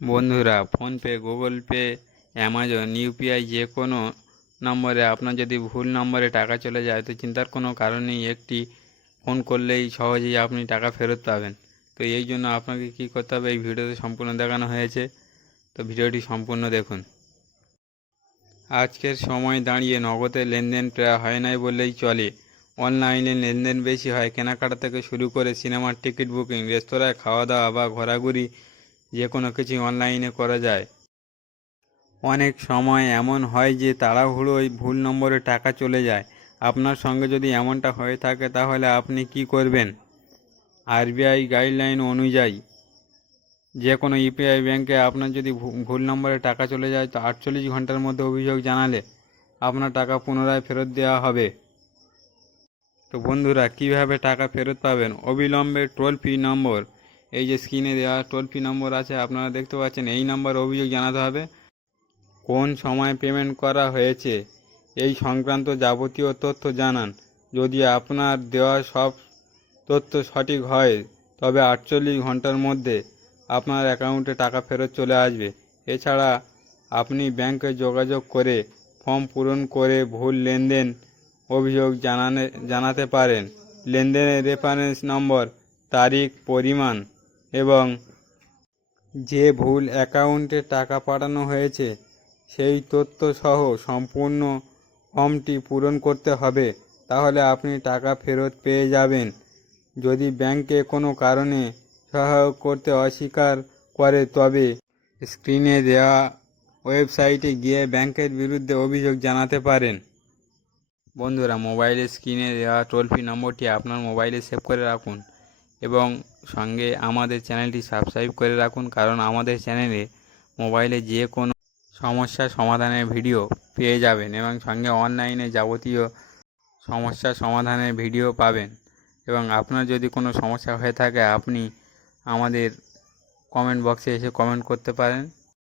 বন্ধুরা, PhonePe, Google pay, Amazon UPI যে কোনো নম্বরে আপনার যদি ভুল নম্বরে টাকা চলে যায় তো চিন্তার কোনো কারণ নেই। একটি ফোন করলেই সহজেই আপনি টাকা ফেরত পাবেন। তো এই জন্য আপনাকে কী করতে হবে এই ভিডিওতে সম্পূর্ণ দেখানো হয়েছে। তো ভিডিওটি সম্পূর্ণ দেখুন। আজকের সময় দাঁড়িয়ে নগদে লেনদেন প্রায় হয় নাই বললেই চলে। অনলাইনে লেনদেন বেশি হয়। কেনাকাটা থেকে শুরু করে সিনেমার টিকিট বুকিং, রেস্তোরাঁয় খাওয়া দাওয়া বা ঘোরাঘুরি যে কোনো কিছুই অনলাইনে করা যায়। অনেক সময় এমন হয় যে তাড়াহুড়োয় ভুল নম্বরে টাকা চলে যায়। আপনার সঙ্গে যদি এমনটা হয়ে থাকে তাহলে আপনি কি করবেন? আরবিআই গাইডলাইন অনুযায়ী যে কোনো ইউপিআই ব্যাংকে আপনার যদি ভুল নম্বরে টাকা চলে যায় তো 48 ঘন্টার মধ্যে অভিযোগ জানালে আপনার টাকা পুনরায় ফেরত দেওয়া হবে। তো বন্ধুরা, কিভাবে টাকা ফেরত পাবেন? অবিলম্বে টোল ফ্রি নম্বর, এই যে স্ক্রিনে দেওয়া টোল ফ্রি নম্বর আছে আপনারা দেখতে পাচ্ছেন, এই নম্বরে অভিযোগ জানাতে হবে। কোন সময় পেমেন্ট করা হয়েছে এই সংক্রান্ত যাবতীয় তথ্য জানান। যদি আপনার দেওয়া সব তথ্য সঠিক হয় তবে 48 ঘন্টার মধ্যে আপনার অ্যাকাউন্টে টাকা ফেরত চলে আসবে। এছাড়া আপনি ব্যাংকে যোগাযোগ করে ফর্ম পূরণ করে ভুল লেনদেন অভিযোগ জানাতে পারেন। লেনদেনের রেফারেন্স নম্বর, তারিখ, পরিমাণ এবং যে ভুল অ্যাকাউন্টে টাকা পাঠানো হয়েছে সেই তথ্য সহ সম্পূর্ণ ফর্মটি পূরণ করতে হবে, তাহলে আপনি টাকা ফেরত পেয়ে যাবেন। যদি ব্যাংকে কোনো কারণে সহায়তা করতে অস্বীকার করে তবে স্ক্রিনে দেওয়া ওয়েবসাইটে গিয়ে ব্যাংকের বিরুদ্ধে অভিযোগ জানাতে পারেন। বন্ধুরা, মোবাইলের স্ক্রিনে দেওয়া টোল ফ্রি নম্বরটি আপনার মোবাইলে সেভ করে রাখুন এবং সঙ্গে আমাদের চ্যানেলটি সাবস্ক্রাইব করে রাখুন, কারণ আমাদের চ্যানেলে মোবাইলে যে কোনো সমস্যা সমাধানের ভিডিও পেয়ে যাবেন এবং সঙ্গে অনলাইনে যাবতীয় সমস্যা সমাধানের ভিডিও পাবেন। এবং আপনার যদি কোনো সমস্যা হয়ে থাকে আপনি আমাদের কমেন্ট বক্সে এসে কমেন্ট করতে পারেন।